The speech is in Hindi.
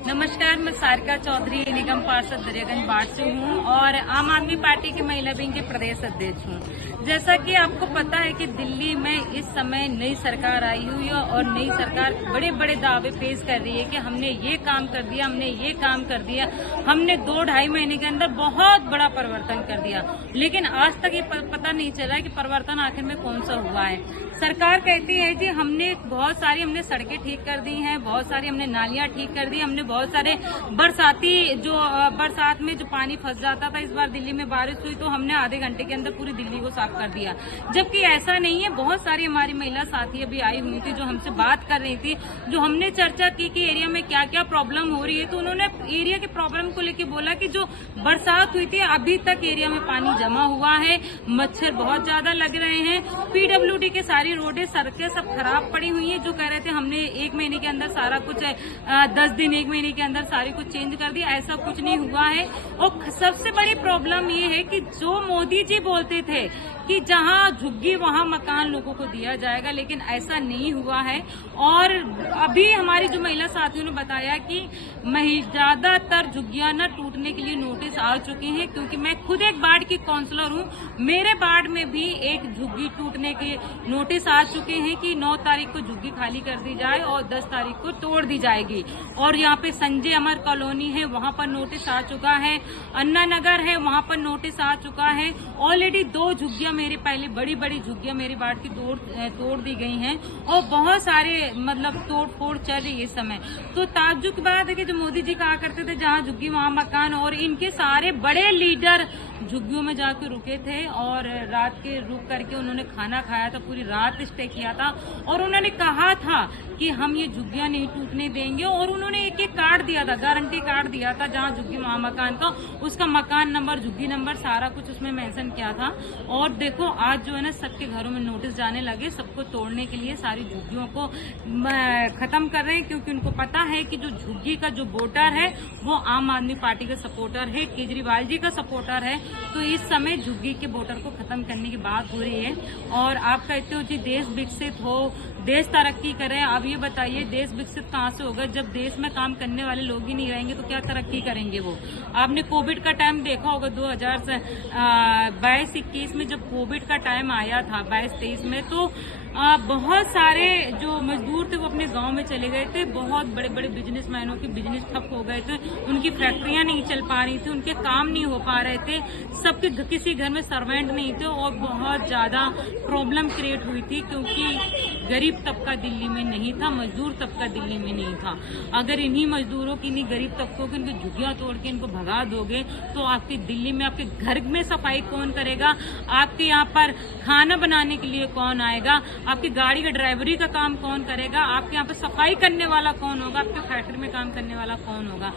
नमस्कार, मैं सारिका चौधरी निगम पार्षद दरियागंज बाट से हूँ और आम आदमी पार्टी के महिला विंग के प्रदेश अध्यक्ष हूँ। जैसा कि आपको पता है कि दिल्ली में इस समय नई सरकार आई हुई है और नई सरकार बड़े बड़े दावे पेश कर रही है कि हमने ये काम कर दिया, हमने ये काम कर दिया, हमने 2-2.5 महीने के अंदर बहुत बड़ा परिवर्तन कर दिया। लेकिन आज तक ये पता नहीं चला कि परिवर्तन आखिर में कौन सा हुआ है। सरकार कहती है कि हमने हमने सड़कें ठीक कर दी हैं, बहुत सारी हमने नालियां ठीक कर दी, हमने बहुत सारे बरसात में जो पानी फंस जाता था, इस बार दिल्ली में बारिश हुई तो हमने आधे घंटे के अंदर पूरी दिल्ली को साफ कर दिया। जबकि ऐसा नहीं है। बहुत सारी हमारी महिला साथी अभी आई हुई थी जो हमसे बात कर रही थी, जो हमने चर्चा की कि एरिया में क्या क्या प्रॉब्लम हो रही है, तो उन्होंने एरिया के प्रॉब्लम को लेकर बोला कि जो बरसात हुई थी अभी तक एरिया में पानी जमा हुआ है, मच्छर बहुत ज्यादा लग रहे हैं, पीडब्ल्यूडी के सारी रोडें सड़कें सब खराब पड़ी हुई हैं। जो कह रहे थे हमने 1 महीने के अंदर सारा कुछ 10 दिन 1 महीने के अंदर सारी कुछ चेंज कर दिया, ऐसा कुछ नहीं हुआ है। और सबसे बड़ी प्रॉब्लम ये है कि जो मोदी जी बोलते थे कि जहां झुग्गी वहां मकान लोगों को दिया जाएगा, लेकिन ऐसा नहीं हुआ है। और अभी हमारी जो महिला साथियों ने बताया कि ज्यादातर झुग्गियां न टूटने के लिए नोटिस आ चुके हैं, क्योंकि मैं खुद एक वार्ड की काउंसलर हूं। मेरे वार्ड में भी एक झुग्गी टूटने के नोटिस आ चुके हैं कि 9 तारीख को झुग्गी खाली कर दी जाए और 10 तारीख को तोड़ दी जाएगी। और यहाँ पे संजय अमर कॉलोनी है, वहां पर नोटिस आ चुका है, अन्ना नगर है, वहां पर नोटिस आ चुका है। ऑलरेडी 2 झुग्गियां मेरी पहले बड़ी झुग्गियां मेरी वार्ड की तोड़ दी गई हैं और बहुत सारे तोड़ फोड़ चल रही है इस समय। तो ताज्जुब की बात है कि जो मोदी जी कहा करते थे जहां झुग्गी वहां मकान, और इनके सारे बड़े लीडर झुग्गियों में जाके रुके थे और रात के रुक करके उन्होंने खाना खाया था, पूरी रात स्टे किया था और उन्होंने कहा था कि हम ये झुग्गियां नहीं टूटने देंगे। और उन्होंने एक कार्ड दिया था, गारंटी कार्ड दिया था, जहां झुग्गी वहां मकान का, उसका मकान नंबर, झुग्गी नंबर, सारा कुछ उसमें मेंशन किया था। और देखो आज जो है ना सबके घरों में नोटिस जाने लगे, सबको तोड़ने के लिए सारी झुग्गियों को खत्म कर रहे हैं, क्योंकि उनको पता है कि जो झुग्गी का जो वोटर है वो आम आदमी पार्टी का सपोर्टर है, केजरीवाल जी का सपोर्टर है। तो इस समय झुग्गी के वोटर को खत्म करने की बात हो रही है। और आप कहते हो जी देश विकसित हो, देश तरक्की करे। अब ये बताइए देश विकसित कहाँ से होगा जब देश में काम करने वाले लोग ही नहीं रहेंगे, तो क्या तरक्की करेंगे वो। आपने कोविड का टाइम देखा होगा 2022-21 में, जब कोविड का टाइम आया था 22-23 में, तो बहुत सारे जो मजदूर थे वो अपने गांव में चले गए थे। बहुत बड़े बड़े बिजनेसमैनों के बिजनेस ठप हो गए थे, उनकी फैक्ट्रियां नहीं चल पा रही थी, उनके काम नहीं हो पा रहे थे, सबके किसी घर में सर्वेंट नहीं थे और बहुत ज्यादा प्रॉब्लम क्रिएट हुई थी, क्योंकि गरीब तबका दिल्ली में नहीं था, मजदूर तबका दिल्ली में नहीं था। अगर इन्हीं मजदूरों की, इन्हीं गरीब तबकों की इनकी झुग्गियां तोड़ के इनको भगा दोगे तो आपकी दिल्ली में आपके घर में सफाई कौन करेगा, आपके यहाँ पर खाना बनाने के लिए कौन आएगा, आपकी गाड़ी का ड्राइवरी का काम कौन करेगा, आपके यहाँ पे सफाई करने वाला कौन होगा, आपके फैक्ट्री में काम करने वाला कौन होगा।